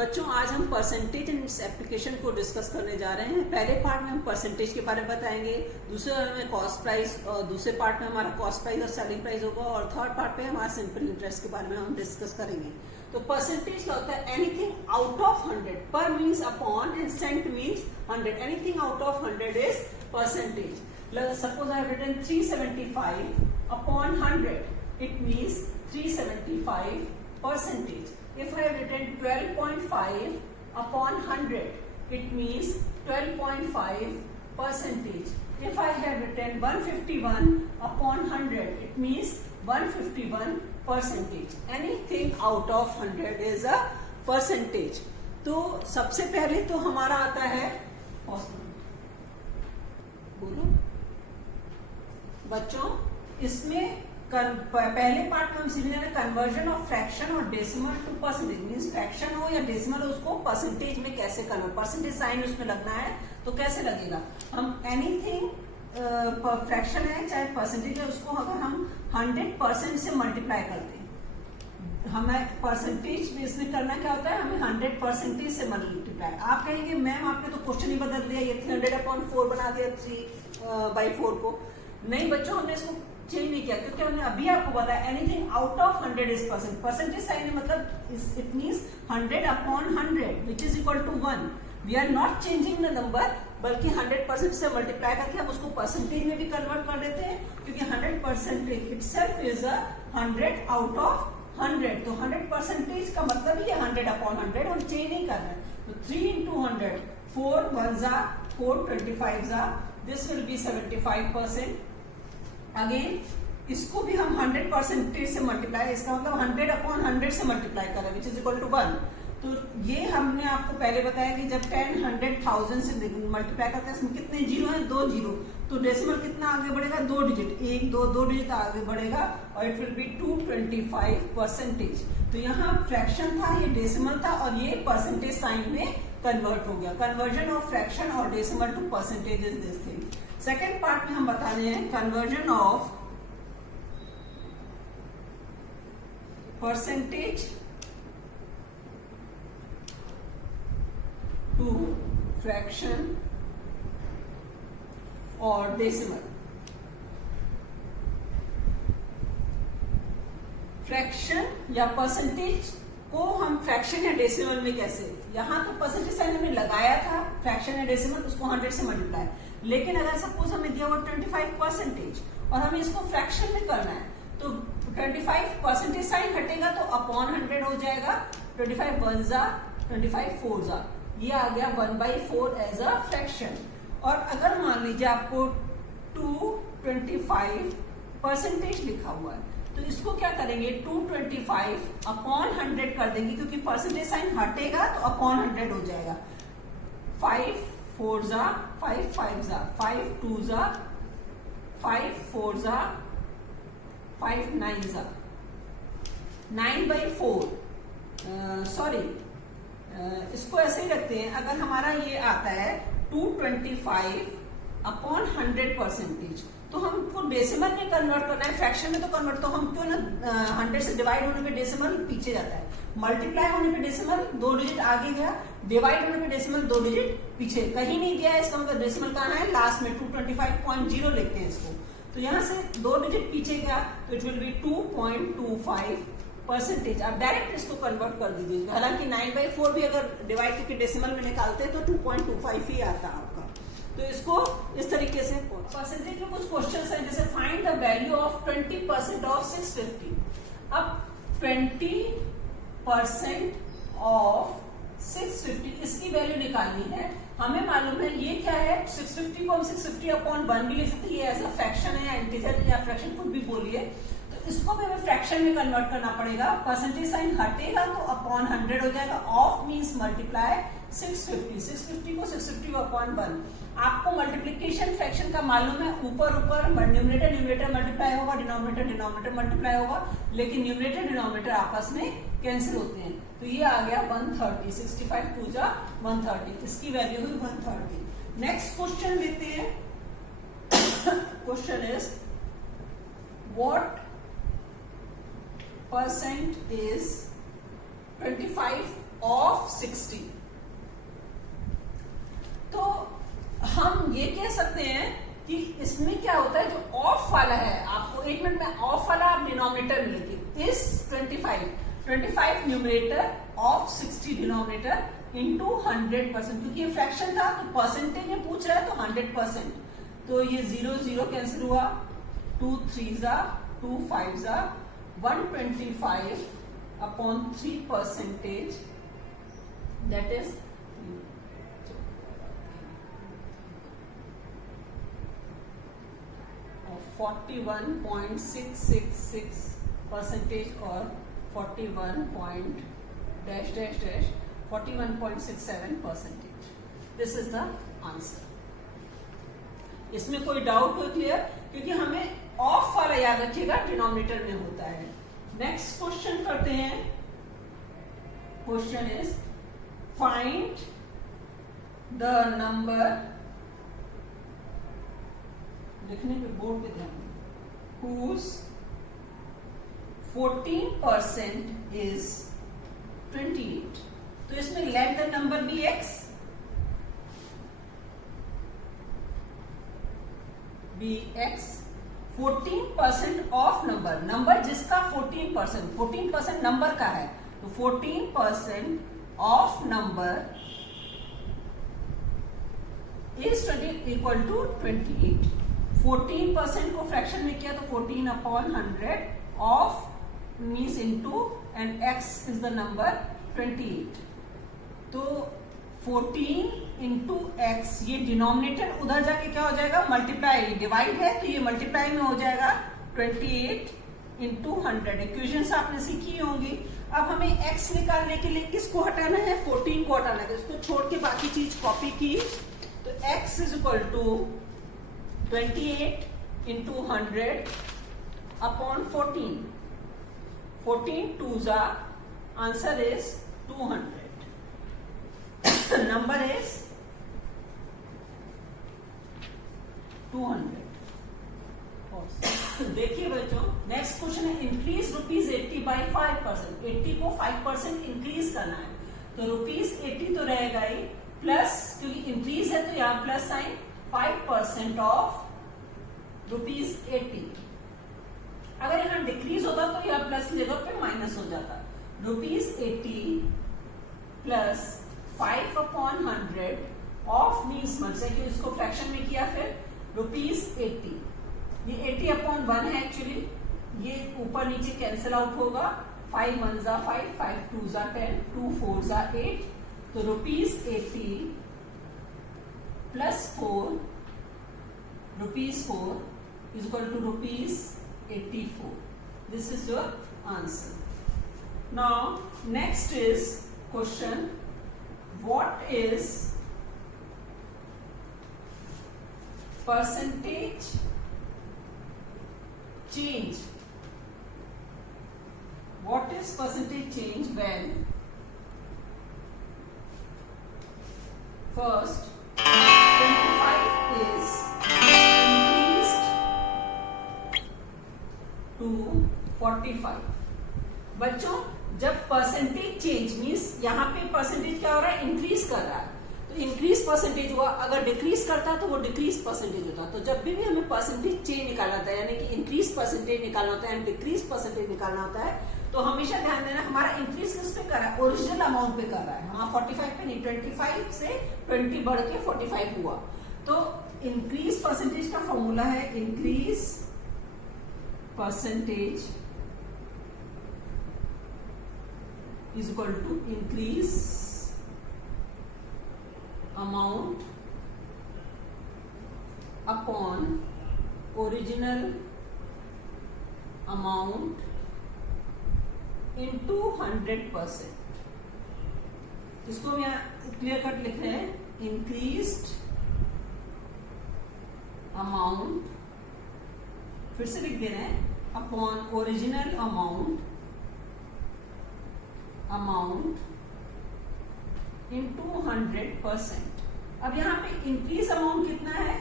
बच्चों आज हम परसेंटेज एंड इस एप्लीकेशन को डिस्कस करने जा रहे हैं। पहले पार्ट में हम परसेंटेज के बारे में बताएंगे, दूसरे में कॉस्ट प्राइस, और दूसरे पार्ट में हमारा कॉस्ट प्राइस और सेलिंग प्राइस होगा, और थर्ड पार्ट में हमारा सिंपल इंटरेस्ट के बारे में हम डिस्कस करेंगे। तो परसेंटेज क्या होता है? Anything out of 100, per means upon and cent means 100, anything out of 100 is percentage. Suppose I have written 375 upon 100, it means 375 percentage. If I have written 12.5 upon 100, it means 12.5 percentage. If I have written 151 upon 100, it means 151 percentage. Anything out of 100 is a percentage. तो सबसे पहले तो हमारा आता है, बोलो बच्चों, इसमें पहले पार्ट में हम सीख रहे हैं कन्वर्जन ऑफ फ्रैक्शन और decimal to percentage. Means fraction हो या डेसिमल हो, उसको परसेंटेज में कैसे कन्वर्ट, परसेंटेज साइन उसमें लगना है तो कैसे लगेगा। हम एनीथिंग फ्रैक्शन है चाहे परसेंटेज है, उसको अगर हम 100% से मल्टीप्लाई करते हैं, हमें परसेंटेज बेस में करना क्या होता है, हमें 100% से मल्टीप्लाई। आप कहेंगे मैम आपने तो क्वेश्चन ही बदल दिया, ये 300/4 बना दिया 3/4 को। नहीं बच्चों, हमने इसको चेंज नहीं किया क्योंकि हमने अभी आपको बताया anything out of 100 is percent. Percentage sign है मतलब it means 100/100 which is equal to 1। We are not changing the number, बल्कि 100% से मल्टीप्लाई करके हम उसको परसेंटेज में भी कन्वर्ट कर देते हैं, क्योंकि 100% इटसेल्फ इज 100 आउट ऑफ 100। तो 100% का मतलब ही 100/100, हम चेंज नहीं कर रहे हैं। तो 3 into 100, 4 1s are 4, 25s are, this will be 75%। Again इसको भी हम 100% से मल्टीप्लाई, इसका मतलब 100/100 से मल्टीप्लाई कर रहे हैं विच इज इक्वल टू 1। तो ये हमने आपको पहले बताया कि जब 10, 100, 1000 से मल्टीप्लाई करते हैं, इसमें कितने जीरो हैं? 2 जीरो। तो डेसिमल कितना आगे बढ़ेगा? 2 डिजिट, 1 2 डिजिट आगे बढ़ेगा और इट विल बी 225%। तो यहाँ फ्रैक्शन था, ये डेसिमल था, और ये परसेंटेज साइन में कन्वर्ट हो गया। कन्वर्जन ऑफ फ्रैक्शन और decimal to percentage is this thing. Second part में हम बता रहे हैं conversion of percentage to fraction और डेसिमल। फ्रैक्शन या परसेंटेज को हम फ्रैक्शन या डेसिमल में कैसे, यहां तो परसेंटेज साइन हमने लगाया था, फ्रैक्शन या डेसिमल उसको 100 से मल्टीप्लाई। लेकिन अगर सपोज हमें दिया हुआ 25% और हमें इसको फ्रैक्शन में करना है, तो 25% साइन हटेगा तो अपॉन 100 हो जाएगा। 25 1s are, 25 4s are, ये आ गया 1/4 एज अ फ्रैक्शन। और अगर मान लीजिए आपको 225% लिखा हुआ है, तो इसको क्या करेंगे, 225/100 कर देंगे, क्योंकि परसेंटेज साइन हटेगा तो अपॉन 100 हो जाएगा। 5 4s are, 5 5s are, 5 2s are, 5 4s are, 5 9s are, 9/4। Sorry, इसको ऐसे ही रखते हैं। अगर हमारा ये आता है 225/100%, तो हमको डेसिमल में कन्वर्ट करना है, फ्रैक्शन में तो कन्वर्ट, तो हम क्यों ना 100 से डिवाइड होने पे डेसिमल पीछे जाता है, मल्टीप्लाई होने पे डेसिमल 2 डिजिट आगे गया, डिवाइड होने पे डेसिमल 2 डिजिट पीछे, कहीं नहीं दिया है। इसका मतलब डेसिमल कहाँ है? लास्ट में 225.0 लिखते हैं इसको। तो यहाँ से 2 डिजिट पीछे गया तो इट विल बी 2.25%। आप डायरेक्ट इसको कन्वर्ट कर दीजिए। हालांकि 9/4 भी अगर डिवाइड करके डेसिमल में निकालते हैं तो 2.25 ही आता है आपका। तो इसको इस तरीके से परसेंटेज में कुछ क्वेश्चंस हैं, जैसे find the value of 20% of 650। अब 20% ऑफ 650, इसकी वैल्यू निकालनी है। हमें मालूम है ये क्या है, 650 को हम 650/1 भी लिख सकते हैं, ये ऐसा फ्रैक्शन है या इंटीजर या फ्रैक्शन कुछ भी बोलिए। तो इसको भी हमें फ्रैक्शन में कन्वर्ट करना पड़ेगा। परसेंटेज साइन हटेगा तो अपॉन 100 हो जाएगा। ऑफ मींस मल्टीप्लाई 650 को 650/1। आपको मल्टीप्लीकेशन फ्रैक्शन का मालूम है, ऊपर न्यूमरेटर मल्टीप्लाई होगा, डिनोमिनेटर मल्टीप्लाई होगा, लेकिन न्यूमरेटर डिनोमिनेटर आपस में कैंसिल होते हैं। तो ये आ गया 130, 65 2s are 130, इसकी वैल्यू हुई 130। नेक्स्ट क्वेश्चन लेते हैं। Question is what percent is 25 of 60। तो हम ये कह सकते हैं कि इसमें क्या होता है, जो ऑफ वाला है, आपको एक मिनट में ऑफ वाला आप डिनोमिनेटर में लिखिए, इस 25 न्यूमरेटर ऑफ 60 डिनोमिनेटर इंटू 100%, क्योंकि ये फ्रैक्शन था तो परसेंटेज में पूछ रहा है तो 100%। तो ये 0 0 कैंसिल हुआ, 2 3 2 5 125 अपॉन 3%, दैट इज 41.666% और 41.67%। This is the answer. इसमें कोई डाउट हो क्लियर, क्योंकि हमें ऑफ वाला याद रखिएगा डिनोमिनेटर में होता है। नेक्स्ट क्वेश्चन करते हैं। Question is find the number, लिखने पे बोर्ड पे ध्यान, whose 14% is 28। तो इसमें let the number be x, be x 14% of number जिसका 14% नंबर का है, तो 14% of number is equal to 28। 14% को फ्रैक्शन में किया तो 14 upon 100 of means into and x is the number 28। तो 14 इंटू एक्स, ये डिनोमिनेटर उधर जाके क्या हो जाएगा, मल्टीप्लाई, डिवाइड है तो ये मल्टीप्लाई में हो जाएगा 28 इंटू 100। इक्वेशंस आपने सीखी होंगी। अब हमें x निकालने के लिए किसको हटाना है, 14 को हटाना है। तो इसको छोड़ के बाकी चीज कॉपी की, तो x is equal to 28 into 100 upon 14 2 answer is 200। Number is 200। देखिए बच्चों, नेक्स्ट क्वेश्चन है इंक्रीज ₹80 बाई 5%। 80 को 5% इंक्रीज करना है, तो ₹80 तो रहेगा ही, प्लस क्योंकि इंक्रीज है तो यहाँ प्लस साइन, 5% ऑफ ₹80। अगर यहाँ डिक्रीज होता तो यहाँ प्लस लेगा फिर माइनस हो जाता। ₹80 प्लस 5 अपॉन 100 ऑफ मीन्स क्योंकि इसको फ्रैक्शन में किया, फिर ₹80। ये 80 अपॉन 1 है एक्चुअली, ये ऊपर नीचे कैंसिल आउट होगा। 5 1 5, 5 2 10, 2 4 8। तो ₹80 plus 4 is equal to ₹84. This is your answer. Now next is question, what is percentage change? What is percentage change when first 25 is increased to 45? बच्चों, जब परसेंटेज चेंज मीन्स यहाँ पे percentage क्या हो रहा है, इंक्रीज कर रहा है, तो इंक्रीज परसेंटेज हुआ। अगर डिक्रीज करता तो वो डिक्रीज परसेंटेज होता। तो जब भी हमें परसेंटेज चेंज निकालना होता है, यानी कि इंक्रीज परसेंटेज निकालना होता है एंड डिक्रीज परसेंटेज निकालना होता है, तो हमेशा ध्यान देना हमारा इंक्रीज किस पे कर रहा है, ओरिजिनल अमाउंट पे कर रहा है। हाँ 45 पे नहीं, 25 से 20 बढ़ के 45 हुआ। तो इंक्रीज परसेंटेज का फॉर्मूला है, increase percentage is equal to increase amount upon original amount into 100%। इसको हम यहाँ क्लियर कट लिख रहे हैं, increased amount, फिर से लिख दे रहे हैं, upon original amount into 100%। अब यहाँ पे इंक्रीज अमाउंट कितना है,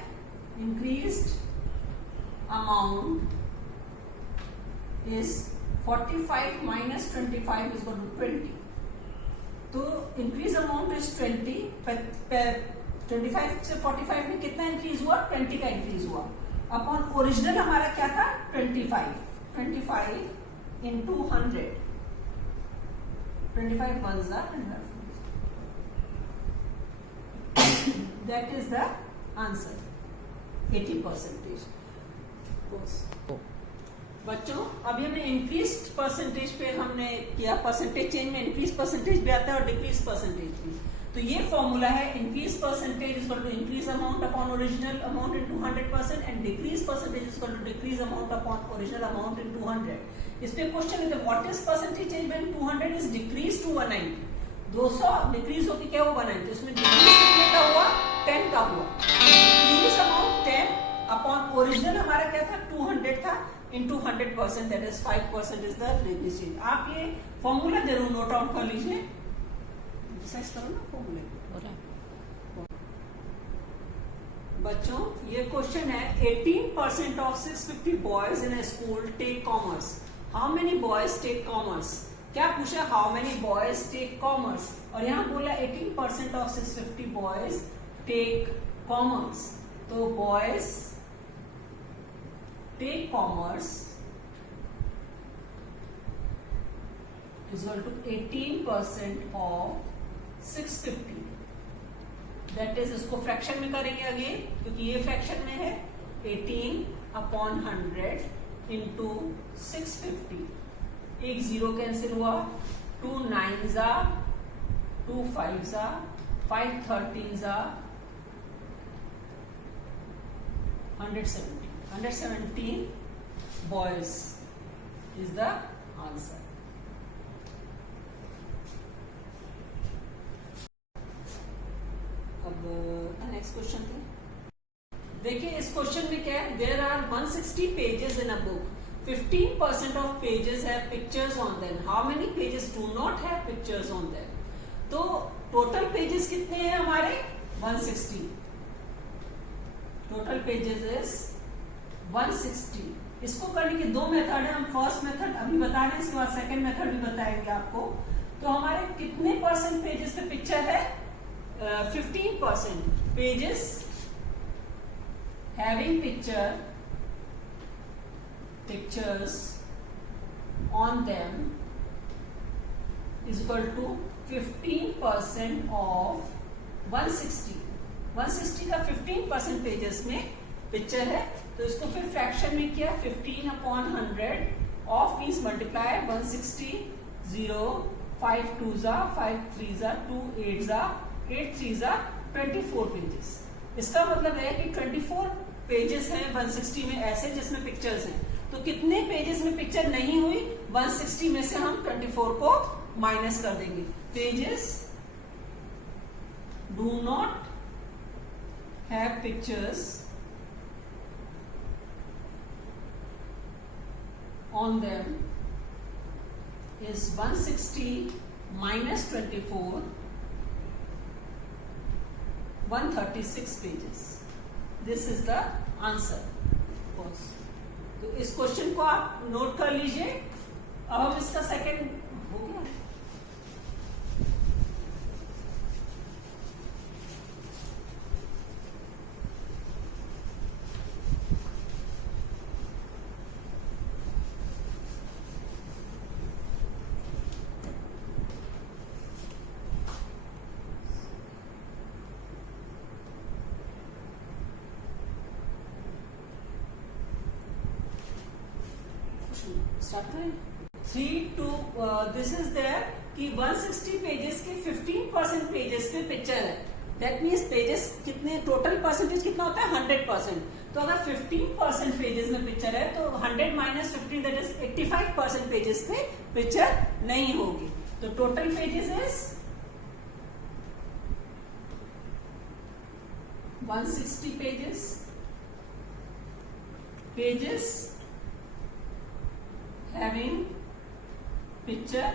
increased amount is 45 minus 25 is equal to 20। तो इंक्रीज अमाउंट इज 20, 25 से 45 में कितना इंक्रीज हुआ? 20 का इंक्रीज हुआ। अपॉन ओरिजिनल हमारा क्या था? 25 into 100, 25 1 that is the answer, 80%। बच्चों अभी हमने इंक्रीज परसेंटेज पे हमने किया, परसेंटेज चेंज में इंक्रीज परसेंटेज भी आता है और डिक्रीज परसेंटेज भी। तो ये फॉर्मूला है increase percentage is equal to increase amount upon original amount into 100% and decrease percentage is equal to decrease amount upon original amount into 100। इस पे क्वेश्चन है what is percentage change when 200 is decrease to 190? 200 decrease होके क्या हुआ? 190। इसमें decrease कितने का हुआ? 10 का हुआ। डिक्रीज अमाउंट 10 अपॉन ओरिजिनल हमारा क्या था? 200 था into 100%, that is 5% is the decrease change. आप ये फॉर्मूला जरूर नोट आउट कर लीजिए, एक्सरसाइज करो ना फॉर्मूले। बच्चों ये क्वेश्चन है 18% of 650 boys in a school take commerce, how many boys take commerce? क्या पूछा? How many boys take commerce, और यहां बोला 18% ऑफ 650 बॉयज टेक कॉमर्स। तो boys take commerce is equal to 18% of 650, that is, इसको fraction में करेंगे again क्योंकि ये फ्रैक्शन में है। 18 अपॉन 100 इंटू 650, एक जीरो कैंसिल हुआ, 2 9s 2 5s 5 13s 117 boys is the answer. अब नेक्स्ट क्वेश्चन थे, देखिए इस क्वेश्चन में क्या है? There are 160 pages in a book, 15% of pages have pictures on them, how many pages do not have pictures on them? तो टोटल पेजेस कितने हैं हमारे? 160। Total pages is 160। इसको करने के दो मेथड है, हम फर्स्ट मेथड अभी बता रहे हैं, इसके बाद सेकंड मेथड भी बताएंगे आपको। तो हमारे कितने परसेंट पेजेस पे पिक्चर है? 15% pages having pictures on them is equal to 15% of 160। 160 का 15% पेजेस में पिक्चर है, तो इसको फिर फ्रैक्शन में किया, 15 upon 100 of means multiply 160, 0 5 2s 5 3s 2 8s 8 3s 24 pages. इसका मतलब है कि 24 पेजेस हैं 160 में ऐसे जिसमें पिक्चर्स हैं। तो कितने पेजेस में पिक्चर नहीं हुई? 160 में से हम 24 को माइनस कर देंगे। Pages do not have pictures on them is 160 minus 24, 136 pages. This is the answer. तो इस क्वेश्चन को आप नोट कर लीजिए। अब हम इसका सेकंड हो गया। स्टार्ट करें। 3 to दिस इज देयर कि 160 पेजेस के 15% पेजेस पे पिक्चर है, दैट मीन्स पेजेस कितने, टोटल परसेंटेज कितना होता है? 100%। तो अगर 15% पेजेस में पिक्चर है तो 100 माइनस 15 दैट इज 85% पेजेस पे पिक्चर नहीं होगी। तो total pages is 160 pages having picture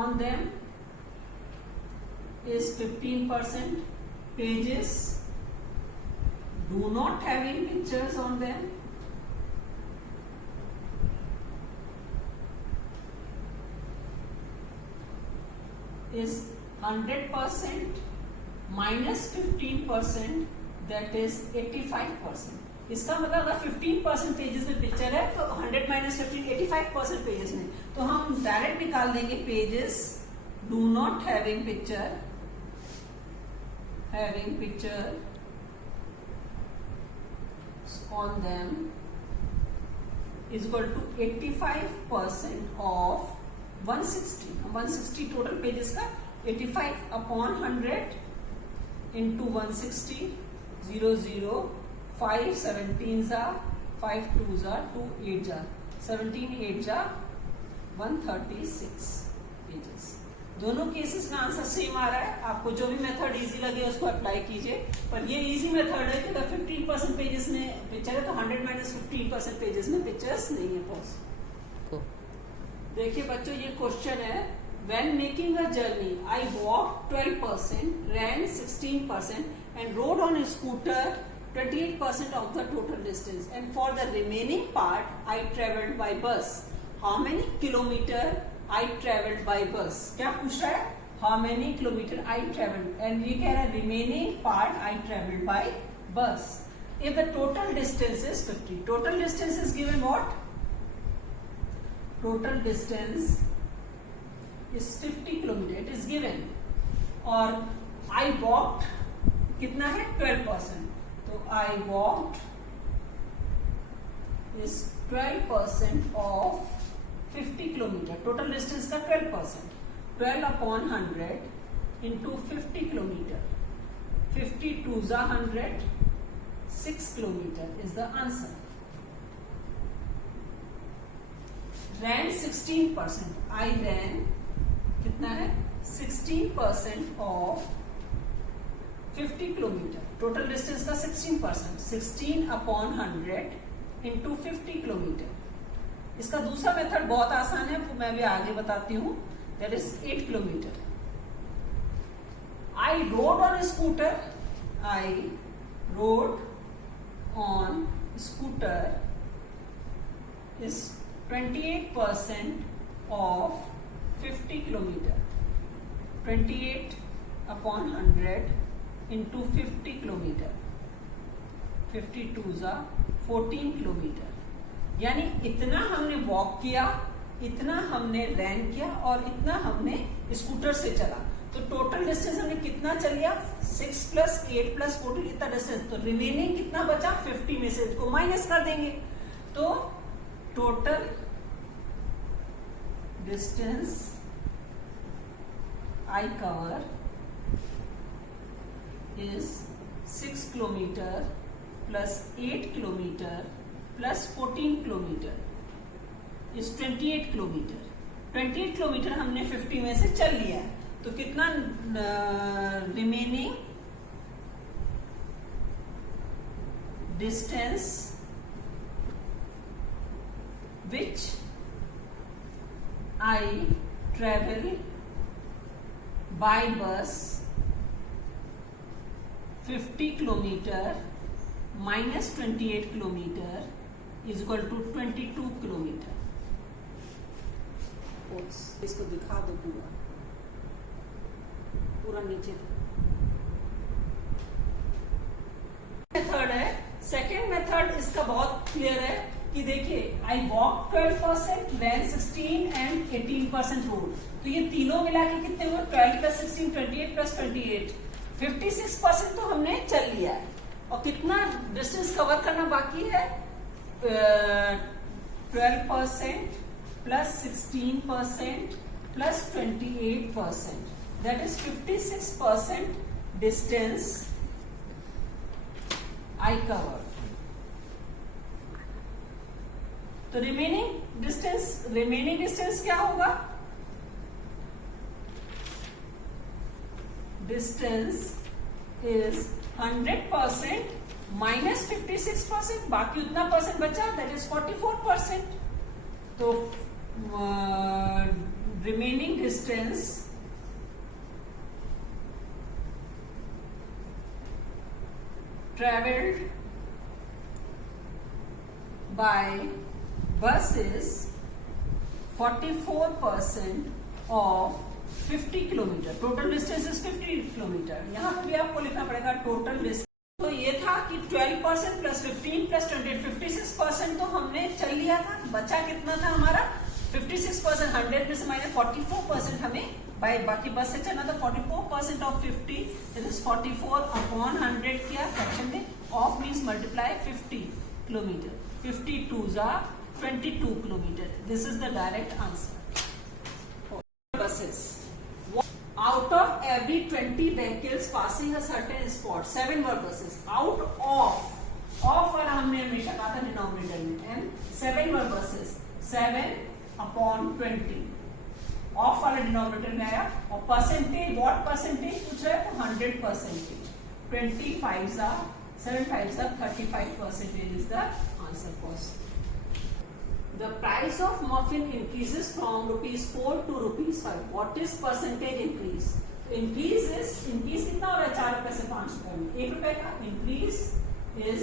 on them is 15%. Pages do not having pictures on them is 100% minus 15%, that is 85%. इसका मतलब अगर 15% पेजेस में पिक्चर है तो 100 माइनस 15 85% पेजेस में, तो हम डायरेक्ट निकाल देंगे pages do not having picture on them is equal to 85% of 160. 160 total pages का 85 अपॉन 100 इंटू 160, 0 0 5 17 जा 5 2 जा 2 8 जा 17 8 जा 136 पेजेस। दोनों केसेस में आंसर सेम आ रहा है। आपको जो भी मेथड इजी लगे उसको अप्लाई कीजिए, पर ये इजी मेथड है कि अगर 15% पेजेस में पिक्चर है तो 100 माइनस 15% पेजेस में पिक्चर्स नहीं है पॉसिबल। देखिए बच्चों, ये क्वेश्चन है, when making a journey I walk 12%, ran 16% and rode on scooter 28% of the total distance, and for the remaining part I traveled by bus. How many kilometer I traveled by bus? क्या पूछ रहा है? How many kilometer I traveled, and ये कह रहा है remaining part I traveled by bus. If the total distance is 50, total distance is given what? Total distance is 50 kilometer. It is given. और I walked कितना है? 12%. तो I walked is 12% of 50 kilometre. Total distance का 12%, 12 upon 100 into 50 kilometre, 50 2 जा 100, 6 kilometre is the answer. रैन 16%, आई रैन कितना है? 16% of 50 kilometre. Total distance का 16%, 16 upon 100 into 50 kilometre. इसका दूसरा मेथड बहुत आसान है, तो मैं भी आगे बताती हूं। That is 8 kilometre. I road on scooter, I road on scooter is 28% of 50 kilometre. 28 upon 100 into 50 kilometre, 52 जा 14 किलोमीटर। यानी इतना हमने वॉक किया, इतना हमने रैन किया और इतना हमने स्कूटर से चला। तो टोटल डिस्टेंस हमने कितना चल लिया? 6 प्लस 8 प्लस 14, इतना डिस्टेंस। तो रिमेनिंग कितना बचा? 50 में से को माइनस कर देंगे। तो total distance I cover is 6 kilometre plus 8 kilometre plus 14 kilometre is 28 kilometre. 28 kilometre हमने 50 में से चल लिया है। तो कितना remaining distance which I travel by bus 50 kilometre minus 28 kilometre is equal to 22 kilometre. इसको दिखा दो पूरा पूरा नीचे। मेथड है, सेकेंड मेथड इसका बहुत क्लियर है कि देखिए, I walk 12%, ran 16 and 18% road. तो ये तीनों मिला के कितने हुए? 12 प्लस 16, 28 प्लस 28, 56% तो हमने चल लिया है। और कितना डिस्टेंस कवर करना बाकी है? 12% plus 16% plus 28%, that is 56% distance I cover. तो रिमेनिंग डिस्टेंस क्या होगा? डिस्टेंस इज 100% माइनस 56%, बाकी उतना परसेंट बचा, दैट इज 44%। तो रिमेनिंग डिस्टेंस ट्रेवल्ड बाय बस is 44% of 50 kilometre, total distance is 50 kilometre. यहाँ पे भी आपको लिखना पड़ेगा टोटल डिस्टेंस। तो ये था कि 12% प्लस 15 प्लस 20, 56% तो हमने चल लिया था। बचा कितना था हमारा 56%, 100 में से माइनस 44% हमें बाकी बस से चलना। तो 44% ऑफ 50 इज 44 अपॉन 100 किया फ्रैक्शन में, ऑफ मीन्स मल्टीप्लाई 50 किलोमीटर, 52 जा 22 kilometre. This is the direct answer. Buses, out of every 20 vehicles passing a certain spot, 7 were buses. Out of वाला हमने हमेशा कहा था डिनोमिनेटर में, and 7 were buses, 7 upon 20 of वाला डिनोमिनेटर में आया। और परसेंटेज, व्हाट परसेंटेज पूछ रहा है तो 100%। 25 जा 7 5 जा 35% is the answer cost. The price of muffin increases from ₹4 to ₹5. What is percentage increase? Increase कितना हो रहा है 4 रुपए से 5 रुपए में, 1 रुपए का increase is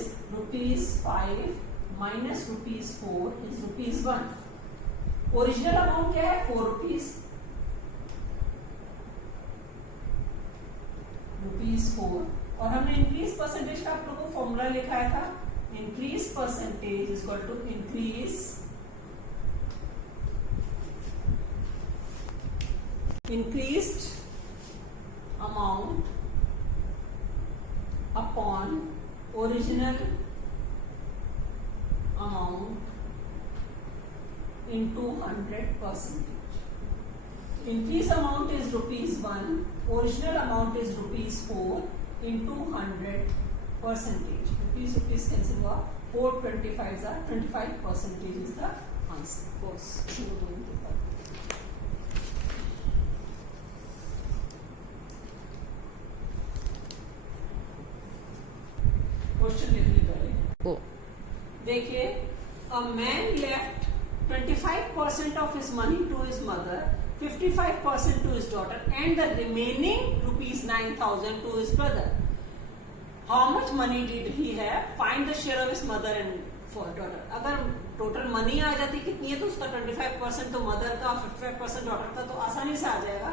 ₹5 minus ₹4 is ₹1. Original amount क्या है 4 रुपीज, ₹4, और हमने इंक्रीज परसेंटेज का आप लोगों को फॉर्मूला लिखाया था। Increase percentage is equal to increased amount upon original amount into 100%. Increased amount is ₹1, original amount is ₹4 into 100%. Rupees cancel हुआ, 425 are 25% is the answer. Course शुरू दोनों के बाद। क्वेश्चन लिखने पहले देखिए, a man left 25% of his money to his mother, 55% to his daughter and the remaining ₹9,000 to his brother. How much money did he have? Find the share of his mother and for daughter. अगर total money आ जाती कितनी है तो उसका 25% तो mother का, 55% daughter का, तो आसानी से आ जाएगा।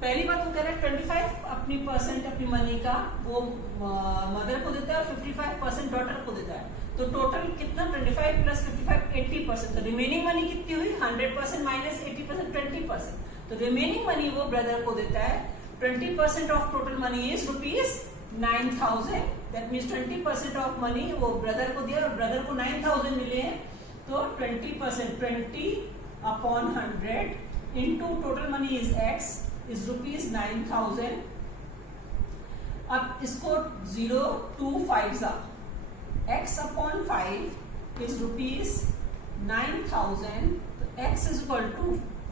पहली बात वो कह रहा है 25 अपनी मनी का वो मदर को देता है और 55% डॉटर को देता है। तो टोटल कितना 25 प्लस 55 80%। तो रिमेनिंग मनी कितनी हुई 100% माइनस 80% 20%। तो रिमेनिंग मनी वो ब्रदर को देता है। 20% of total money is ₹9,000। That means 20% of money वो ब्रदर को दिया और ब्रदर को 9,000 मिले हैं। तो 20% 20 upon 100 into total money is X is ₹9,000। अब इसको 0 2 5 जा x अपॉन 5 इज ₹9,000। तो x is equal to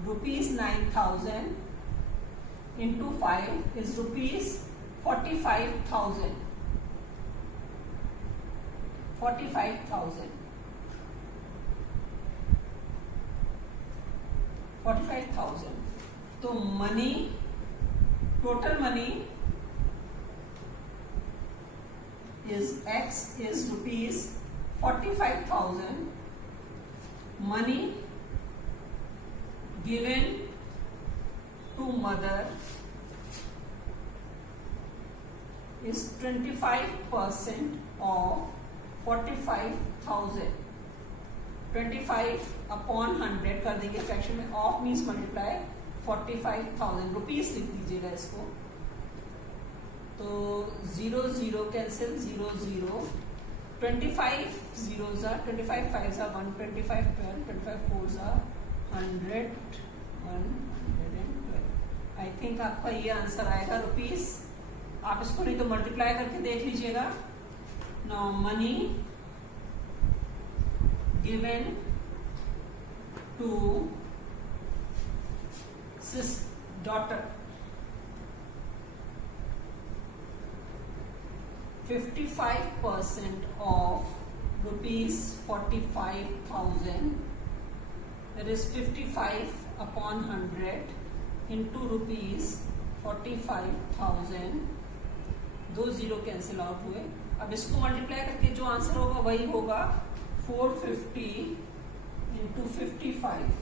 ₹9,000 into 5 is ₹45,000। 45,000। तो money, total money is X is ₹45,000. Money given to mother is 25% of 45,000. 25 upon 100 कर देंगे फ्रैक्शन में, ऑफ मीन्स मल्टीप्लाई 45,000 रुपीज लिख दीजिएगा इसको। तो 0 0 cancel, 0 0 25 zeros are 25 5s are 125 12 25 4s are 100 112। I think आपका ये आंसर आएगा रुपीस। आप इसको नहीं तो मल्टीप्लाई करके देख लीजिएगा। Now money given to daughter 55% of ₹45,000, that is 55 upon 100 into ₹45,000। 2 0 cancel out हुए। अब इसको मल्टीप्लाई करके जो आंसर होगा वही होगा 450 into 55।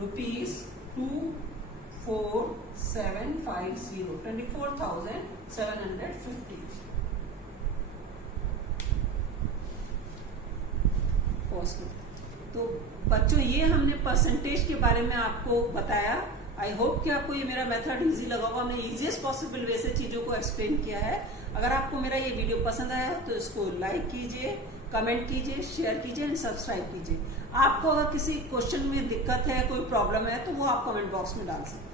₹24,750, 24,750 कॉस्ट। तो बच्चों ये हमने परसेंटेज के बारे में आपको बताया। आई होप कि आपको ये मेरा मेथड इजी लगा होगा। हमने इजीएस्ट पॉसिबल वे से चीजों को एक्सप्लेन किया है। अगर आपको मेरा ये वीडियो पसंद आया तो इसको लाइक कीजिए, कमेंट कीजिए, शेयर कीजिए एंड सब्सक्राइब कीजिए। आपको अगर किसी क्वेश्चन में दिक्कत है, कोई प्रॉब्लम है, तो वो आप कमेंट बॉक्स में डाल सकते हैं।